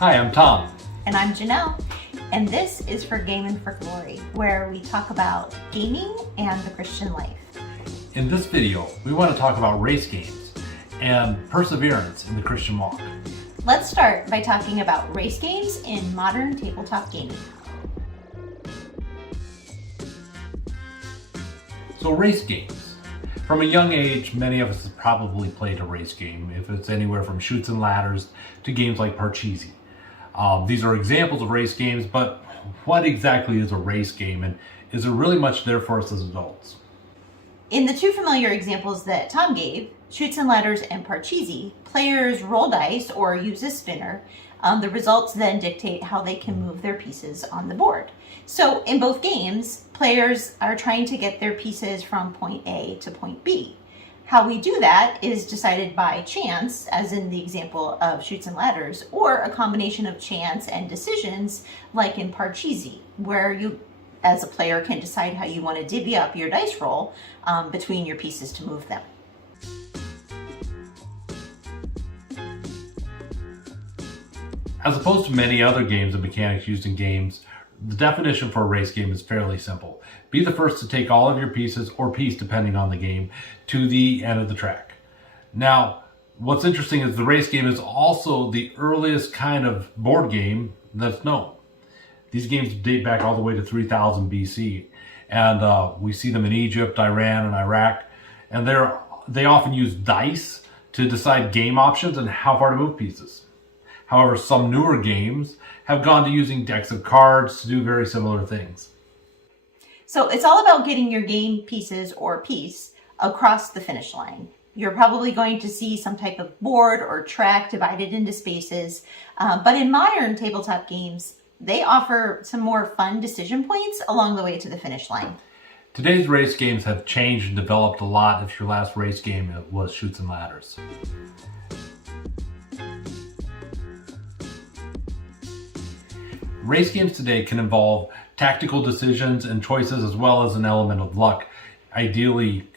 Hi, I'm Tom. And I'm Janelle. And this is For Gaming for Glory, where we talk about gaming and the Christian life. In this video, we want to talk about race games and perseverance in the Christian walk. Let's start by talking about race games in modern tabletop gaming. So race games. From a young age, many of us have probably played a race game, if it's anywhere from Chutes and Ladders to games like Parchisi. These are examples of race games, but what exactly is a race game, and is there really much there for us as adults? In the two familiar examples that Tom gave, Chutes and Ladders and Parchisi, players roll dice or use a spinner. The results then dictate how they can move their pieces on the board. So in both games, players are trying to get their pieces from point A to point B. How we do that is decided by chance, as in the example of Chutes and Ladders, or a combination of chance and decisions, like in Parchisi, where you, as a player, can decide how you want to divvy up your dice roll between your pieces to move them. As opposed to many other games and mechanics used in games, the definition for a race game is fairly simple. Be the first to take all of your pieces, or piece depending on the game, to the end of the track. Now, what's interesting is the race game is also the earliest kind of board game that's known. These games date back all the way to 3000 BC, and we see them in Egypt, Iran, and Iraq, and they often use dice to decide game options and how far to move pieces. However, some newer games have gone to using decks of cards to do very similar things. So it's all about getting your game pieces or piece across the finish line. You're probably going to see some type of board or track divided into spaces, but in modern tabletop games, they offer some more fun decision points along the way to the finish line. Today's race games have changed and developed a lot if your last race game was Chutes and Ladders. Race games today can involve tactical decisions and choices as well as an element of luck, ideally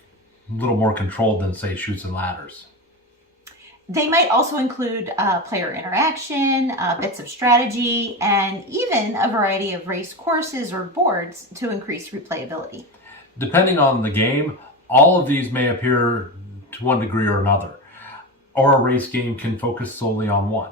a little more controlled than, say, Chutes and Ladders. They might also include player interaction, bits of strategy, and even a variety of race courses or boards to increase replayability. Depending on the game, all of these may appear to one degree or another, or a race game can focus solely on one.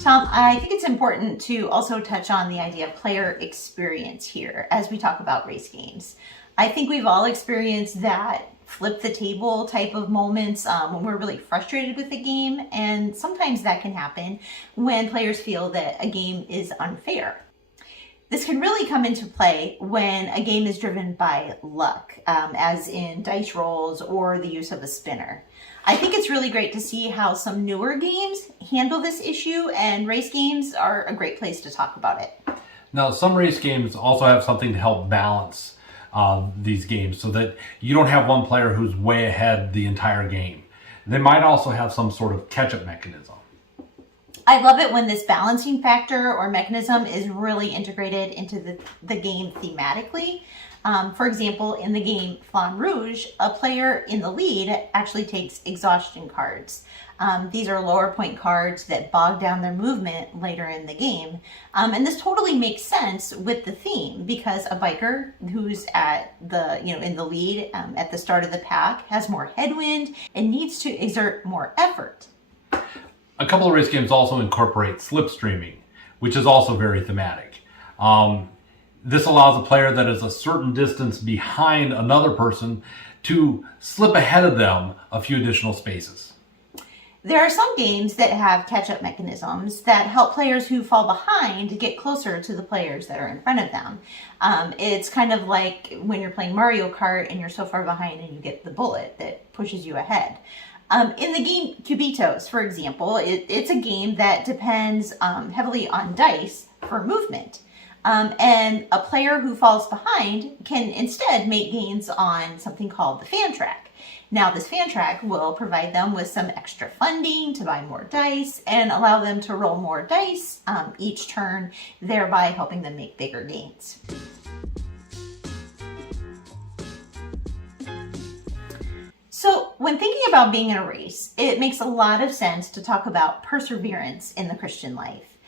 Tom, I think it's important to also touch on the idea of player experience here as we talk about race games. I think we've all experienced that flip the table type of moments when we're really frustrated with the game, and sometimes that can happen when players feel that a game is unfair. This can really come into play when a game is driven by luck, as in dice rolls or the use of a spinner. I think it's really great to see how some newer games handle this issue, and race games are a great place to talk about it. Now, some race games also have something to help balance these games so that you don't have one player who's way ahead the entire game. They might also have some sort of catch-up mechanism. I love it when this balancing factor or mechanism is really integrated into the game thematically. For example, in the game Flamme Rouge, a player in the lead actually takes exhaustion cards. These are lower point cards that bog down their movement later in the game. And this totally makes sense with the theme, because a biker who's at in the lead at the start of the pack has more headwind and needs to exert more effort. A couple of race games also incorporate slipstreaming, which is also very thematic. This allows a player that is a certain distance behind another person to slip ahead of them a few additional spaces. There are some games that have catch-up mechanisms that help players who fall behind get closer to the players that are in front of them. It's kind of like when you're playing Mario Kart and you're so far behind and you get the bullet that pushes you ahead. In the game Cubitos, for example, it's a game that depends heavily on dice for movement. And a player who falls behind can instead make gains on something called the fan track. Now, this fan track will provide them with some extra funding to buy more dice and allow them to roll more dice each turn, thereby helping them make bigger gains. So when thinking about being in a race, it makes a lot of sense to talk about perseverance in the Christian life.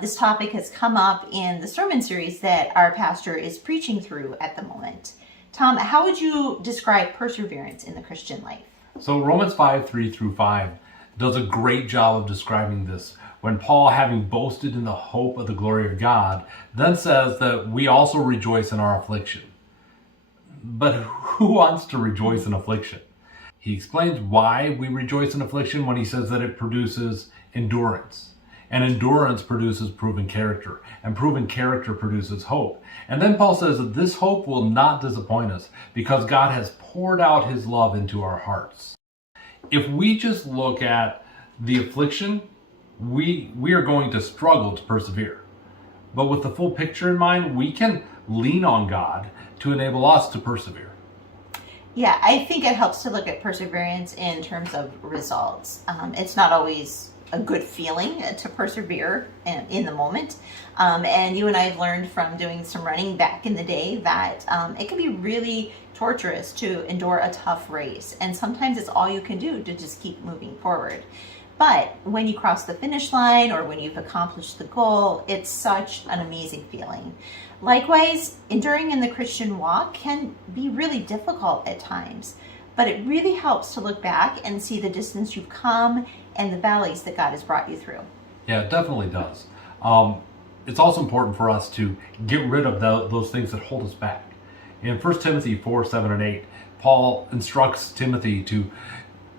This topic has come up in the sermon series that our pastor is preaching through at the moment. Tom, how would you describe perseverance in the Christian life? So Romans 5:3-5 does a great job of describing this when Paul, having boasted in the hope of the glory of God, then says that we also rejoice in our affliction. But who wants to rejoice in affliction? He explains why we rejoice in affliction when he says that it produces endurance. And endurance produces proven character. And proven character produces hope. And then Paul says that this hope will not disappoint us because God has poured out his love into our hearts. If we just look at the affliction, we are going to struggle to persevere. But with the full picture in mind, we can lean on God to enable us to persevere. Yeah, I think it helps to look at perseverance in terms of results. It's not always a good feeling to persevere in the moment. And you and I have learned from doing some running back in the day that it can be really torturous to endure a tough race. And sometimes it's all you can do to just keep moving forward. But when you cross the finish line or when you've accomplished the goal, it's such an amazing feeling. Likewise, enduring in the Christian walk can be really difficult at times, but it really helps to look back and see the distance you've come and the valleys that God has brought you through. Yeah, it definitely does. It's also important for us to get rid of those things that hold us back. In 1 Timothy 4:7-8, Paul instructs Timothy to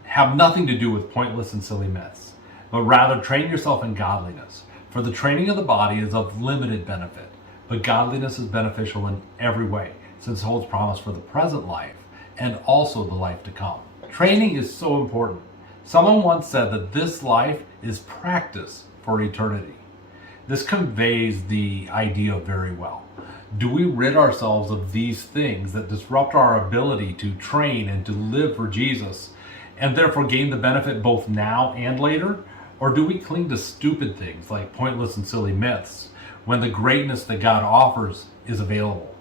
have nothing to do with pointless and silly myths, but rather train yourself in godliness. For the training of the body is of limited benefit, but godliness is beneficial in every way, since it holds promise for the present life and also the life to come. Training is so important. Someone once said that this life is practice for eternity. This conveys the idea very well. Do we rid ourselves of these things that disrupt our ability to train and to live for Jesus, and therefore gain the benefit both now and later? Or do we cling to stupid things like pointless and silly myths when the greatness that God offers is available?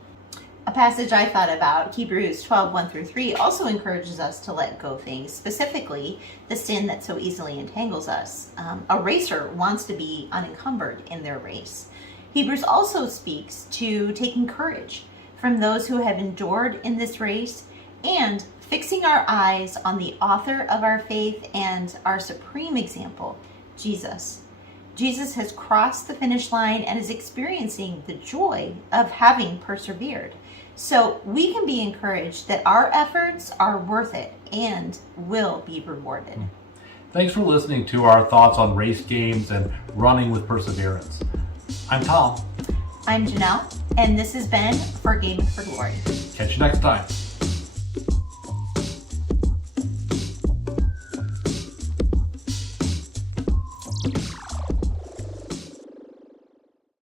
A passage I thought about, Hebrews 12:1-3, also encourages us to let go things, specifically the sin that so easily entangles us. A racer wants to be unencumbered in their race. Hebrews also speaks to taking courage from those who have endured in this race and fixing our eyes on the author of our faith and our supreme example, Jesus. Jesus has crossed the finish line and is experiencing the joy of having persevered. So we can be encouraged that our efforts are worth it and will be rewarded. Thanks for listening to our thoughts on race games and running with perseverance. I'm Tom. I'm Janelle, and this has been For Gaming for Glory. Catch you next time.